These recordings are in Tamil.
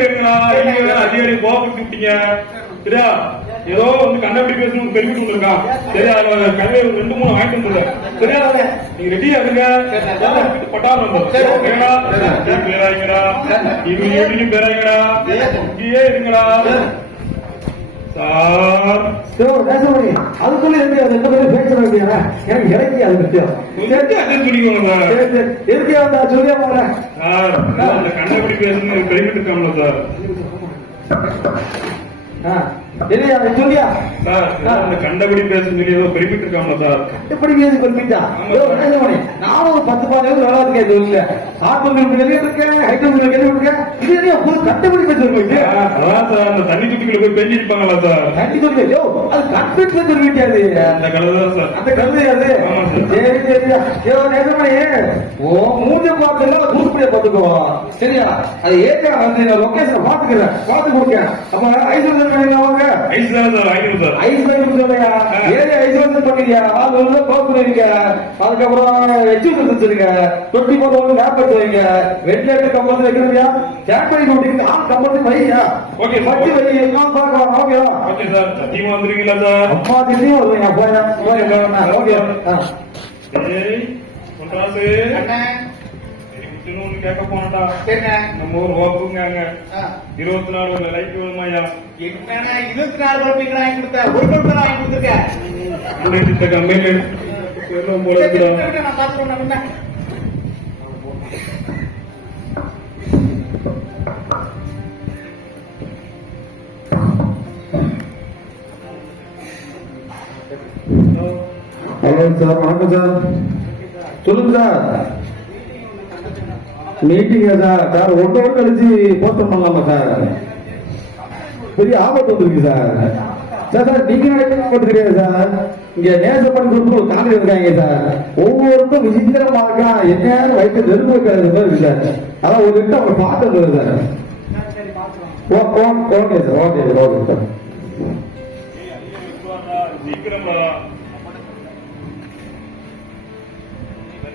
இருங்கடா. நீங்க வேற அதிகாரி கோபப்பட்டு விட்டீங்க? சரியா? ஏதோ வந்து கண்டபடி பேசணும் பெருமிட்டு வந்திருக்கான் சரியா அதுல கல்வி ரெண்டு மூணு வாங்கிட்டு வந்துருங்க சரியா? நீங்க ரெடியா இருங்க. வந்துடும் ஓகேங்களா பேராயிங்கடா இவங்க எப்படியும் பேராயிங்கடா இங்கேயே இருங்கடா. சார். சார் பேச அதுக்குள்ள இருந்து அது எந்த மாதிரி பேச வேண்டியதா எனக்கு இறங்கி அது சரி. எதுக்கு வந்தா? சொல்லியா போல. சார் கண்டபடி பேசணும் பெருமிட்டு இருக்காங்களா சார். இல்லையா? சொல்லியா? அந்த கண்டபடி பேசணும் சொல்லி ஏதோ பெருமிட்டு இருக்காங்களா சார். எப்படி பேசி பண்ணிட்டா நானும் ஒரு பத்து பதினேழு வேலை இருக்கேன் இது இல்ல வெளியே இருக்கேன் வெளியே இருக்கேன் இது. என்ன புது அதான் சார் அந்த தண்ணி துட்டுக்குள்ள போய் பெஞ்சிருப்பாங்களா சார்? கண்டி சொல்லி யோ அது கண்டுபிடி பேசி சொல்லிட்டாது அந்த கலர் தான் சார். அந்த அது. ஆமா சார். சரி சரி ஐயோ நேசமணி ஓ மூஞ்ச பார்த்துங்க தூத்துக்குடிய பார்த்துக்கோ. சரியா? அது ஏற்கனவே வந்து நான் லொகேஷனை பார்த்துக்கிறேன். பார்த்து கொடுக்க அப்ப ஐஸ் வந்து அவங்க ஐஸ் தானே சார் வாங்கிடும் சார். ஐஸ் சொல்லையா ஐஸ் வந்து பண்ணியா வந்து பண்ணிருக்க அதுக்கப்புறம் எச்சு வச்சிருக்க தொட்டி போட்டு மேப் எடுத்து வைங்க வெண்டிலேட்டர் கம்பெனி வைக்கிறீங்க சேப்பரி நோட்டிக்கு ஆள் கம்பெனி வையா ஓகே, வச்சு வை எல்லாம் பார்க்கலாம் ஓகே ஓகே சார் சத்தியமா வந்துருக்கீங்களா சார் அம்மா திடீர்னு வருவீங்க போயா போயா ஓகே ஏய் சொல்றாசு அண்ணே. கேட்க போனடா நம்ம ஊர். இருபத்தி நாலு லைட் வருமாயா என்னண்ணே இருபத்தி நாலு வாங்கி கொடுத்த? ஒரு வாங்கி கம்பெனி நான் வணக்கம் சார் வணக்கம் சார். சொல்லுங்க சார். மீட்டிங்கா சார் சார் ஒன்று ஒன்று கழிச்சு போஸ்ட் பண்ணலாமா சார்? பெரிய ஆபத்து வந்துருக்கு சார். சார் சார் நீங்க நினைக்க தெரியாது சார். இங்க நேசப்படி சொல்லி ஒரு காமெடி இருக்காங்க சார். ஒவ்வொருத்தரும் விசித்திரமா இருக்கா என்ன வயிற்று நெருப்பு வைக்கிறது மாதிரி இருக்கு சார். அதான் ஒரு கிட்ட அவங்க பார்த்து sir. Okay sir okay sir okay sir.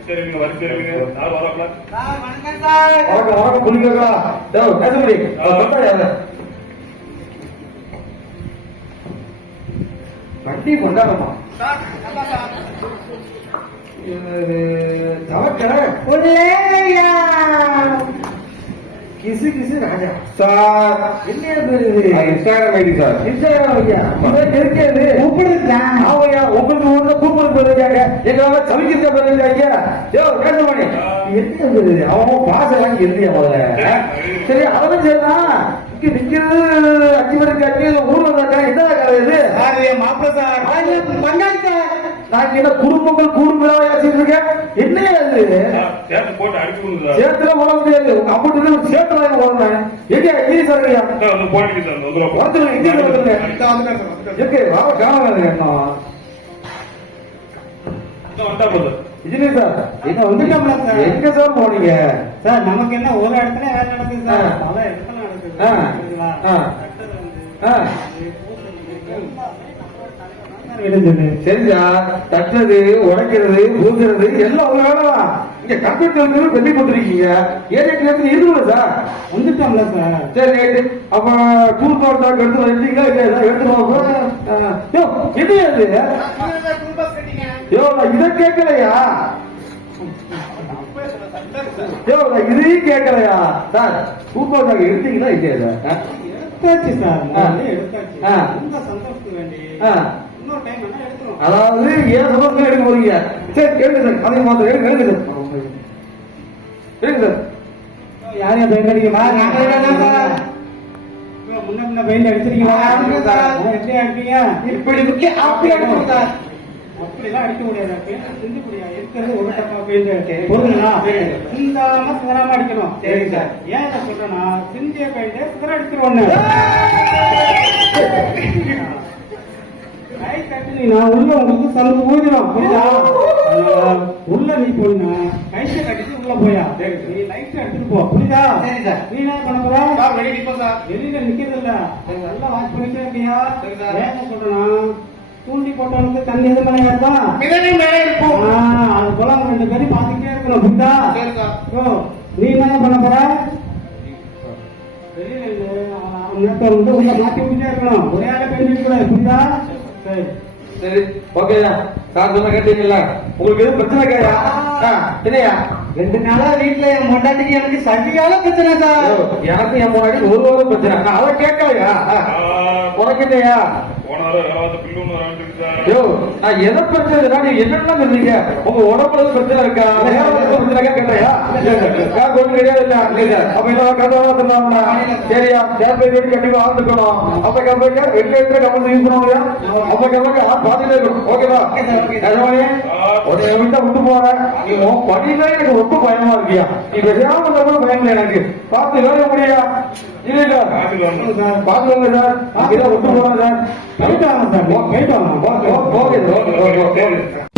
சீக்கிரம்டா வரிசைங்க வரிசைங்க சார். வரப்பல? சார் வணக்கம் சார். வணக்கம் வணக்கம் புரியுங்களா நேசப்படி கொண்டாடி வண்டி கொண்டாடமா சார் நல்லா சார். தவக்கற உள்ளேயா கிசு கிசு ராஜா சார். என்ன பேரு இது இன்ஸ்டாகிராம் ஐடி சார். இன்ஸ்டாகிராம் ஐயா இவன் இருக்கிறது கூப்பிடுறேன் ஆவையா உங்களுக்கு ஒண்ணு கூப்பிடு போயிருக்காங்க. எங்களால சமைக்கிற போயிருக்காங்க யோ கேட்டமணி என்ன பேரு? அவன் பாச வாங்கி எழுதியா முதல்ல? சரி அவனும் சரிதான். இங்க நிக்கிறது அஞ்சு மணிக்கு அஞ்சு ஊர்ல இருந்தாங்க என்ன கதை இது? மாப்பிள்ள சார். மங்காளி சார் நான் என்ன குடும்பங்கள் கூடுதலாக ஆசிட்டு இருக்கேன்? என்ன அது சேத்துல போட முடியாது உங்க அம்மட்டு சேத்துல வாங்கி போடுறேன் எங்க வந்துட்டேன் சார், வந்துட்டேன். எங்க வாவ காணாங்க என்ன? வந்தா போதும். இஜினி சார் என்ன வந்துட்டோம்ல சார். எங்க சார் போனீங்க? சார் நமக்கு என்ன ஒரு இடத்துல வேலை நடக்குது சார். ஆ. பல இடத்துல நடக்குது. சரிதா தட்டுறது உடைக்கிறது ஊதுறது எல்லாம் உங்க வேலைதான் இங்க கம்ப்யூட்டர் பண்ணி கொடுத்துருக்கீங்க நேரத்துல இருபது சார். சார். சரி அப்ப டூர் போறதாக எடுத்து வந்தீங்களா இல்லையா எடுத்து இது அது. யோ நான் இதை கேட்கலையா. யோ நான் இதையும் கேட்கலையா? சார் டூர் போறதாக எடுத்தீங்களா இல்லையா சார் எடுத்தாச்சு சார். எடுத்தாச்சு. சந்தோஷத்துக்கு வேண்டி. அதாவது ஏன் சந்தோஷம் எடுக்க போறீங்க? சரி கேளுங்க சார் அதை மாத்திரம் எடுங்க எடுங்க சார். எடுங்க சார். யார் யார் பெயிண்ட் அடிக்கமா? சார். முன்ன முன்ன பெயிண்ட் அடிச்சிருக்கீங்களா? ஆமாங்க சார். எப்படி அடிப்பீங்க? இப்படி முக்கிய அப்படி சார். அப்படிலாம் அடிக்க முடியாது. செஞ்சு முடியாது. இருக்கிறது ஒரு டப்பா பெயிண்ட் பொருளுங்களா சிந்தாம சிதறாம அடிக்கணும். சரிங்க சார். ஏன் இதை சொல்றேன்னா சிந்திய பெயிண்ட் சிதற அடிச்சிருவோம் கட்டினீங்கன்னா உள்ள உங்களுக்கு சலுக்கு ஊதிடும் உள்ள நீ போனா கைத்தை கட்டிட்டு உள்ள போயா. நீ லைட் எடுத்துட்டு போ. புரியுதா? சரி சார். நீ என்ன பண்ண போற? சார், வெளியே நிப்போம் சார். வெளியில நிக்கிறது இல்ல நல்லா வாட்ச் பண்ணிட்டே இருக்கியா? சரி சார். ஏன் சொல்றேன்னா தூண்டி போட்டவனுக்கு தண்ணி எது பண்ண வேண்டாம் மிதனை மேலே இருப்போம். அது போல அவங்க ரெண்டு பேரும் பாத்துக்கிட்டே இருக்கணும் புரியுதா? சரி சார். நீ என்ன பண்ண போற? வெளியில அவன் நேரத்தை வந்து உள்ள மாத்தி விட்டுட்டே இருக்கணும். ஒரே ஆளை பேசிட்டு புரியுதா? சரி ஓகேயா சார் சொன்ன கேட்டீங்கல்ல உங்களுக்கு எதுவும் பிரச்சனை கேயா இல்லையா? ரெண்டு நாளா வீட்டுல என் மொண்டாட்டிக்கு எனக்கு சரியான பிரச்சனை சார். எனக்கு என் முன்னாடி ஒரு வாரம் பிரச்சனை. நான் அதை கேட்கலையா உனக்கு இல்லையா? யோ நான் எதை பிரச்சனை நீங்க என்னென்ன சொல்றீங்க? உங்க உடம்புல பிரச்சனை இருக்கா? பிரச்சனை கேட்கலையா ஒண்ணு கிடையாது இல்ல இல்ல. அப்ப எல்லாம் கதவா சொன்னாங்க சரியா? சொல்லி கண்டிப்பா ஆரம்பிக்கணும் அப்ப கம்பெனியா ரெண்டு இடத்துல கம்பெனி யூஸ் பண்ணுவாங்க. அப்ப கம்பெனி பாத்துட்டே இருக்கணும் ஓகேவா கதவானே ஒரு நிமிஷம் விட்டு போறேன் நீ உன் படியில எனக்கு ரொம்ப பயமா இருக்கியா? நீ பேசாம இருந்தா கூட பயம் இல்லை எனக்கு. பார்த்து வேலை முடியா இல்ல இல்ல பார்த்துட்டு வரணும். பார்த்து வாங்க சார் இதான் விட்டு போறேன் சார் போயிட்டு வாங்க சார் போயிட்டு வாங்க ஓகே ஓகே ஓகே ஓகே